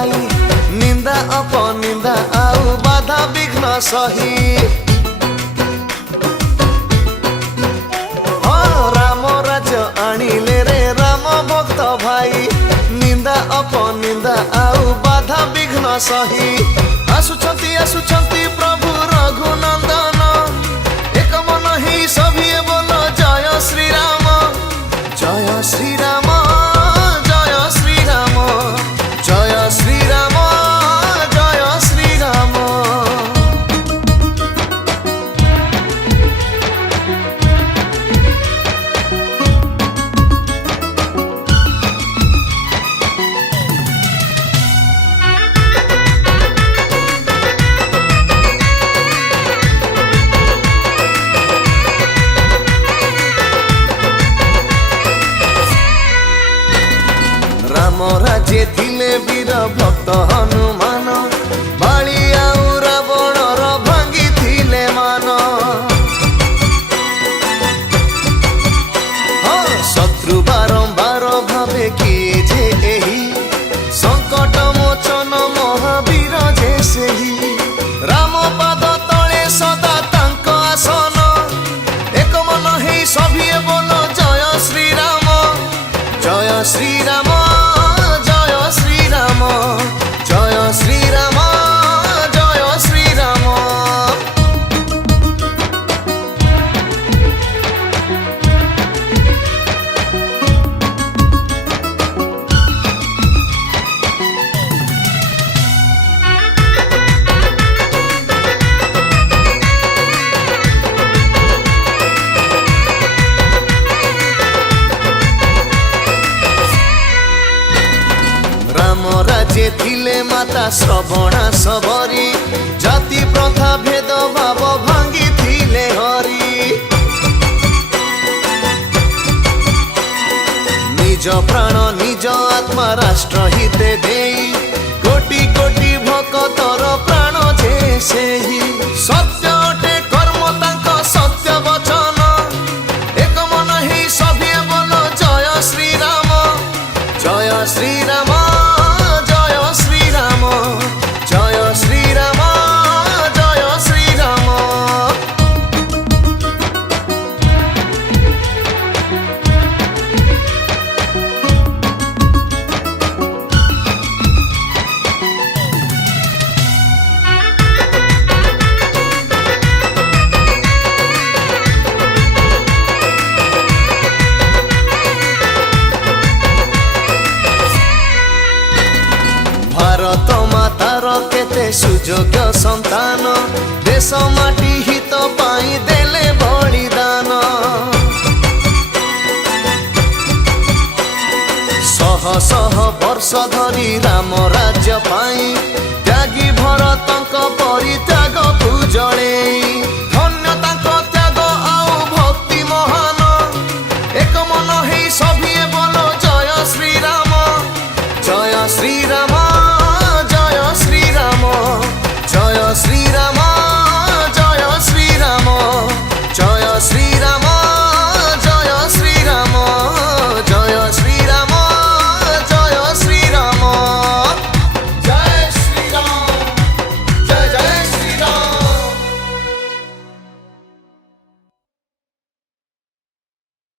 पाई निंदा अपनिंदा आउ बाधा विघ्न सही राम राज्य आनिले रे राम भक्त भाई निंदा अपनिंदा आउ बाधा विघ्न सही आसुचंती प्रभु रघुनंदन एक मन ही सभी बोल जय श्री राम जय श्री राम जय श्री राम जय श्री राम जय श्री राम। राम राज्य थिले वीर भक्त हनुमान बाली आउ रावणर भांगी थिले मान शत्रु बारंबार भावे किए जे एही संकट मोचन महावीर जे सेही राम पाद तले सदा तांक आसन एक मन ही सभी बोल जय श्री राम जय श्री राम जय श्री राम जय श्री राम जय श्री राम। राम राज्य थिले माता श्रवणा सबरी जाति प्रथा भेद भाव भांगी थिले हरि निज प्राण निज आत्मा राष्ट्र हिते देई कोटि कोटि भक्तर प्राण जे सेही सत्य अटे कर्म तांक सत्य वचन एक मन ही सभी बोल जय श्री राम जय श्री राम जय श्री राम जय श्री राम जय श्री राम। भारत मातार केते सुयोग्य संतान देश माटी हित पाई देले बलिदान शह शह वर्ष धरी राम राज्य पाई त्यागी भरतंक परित्याग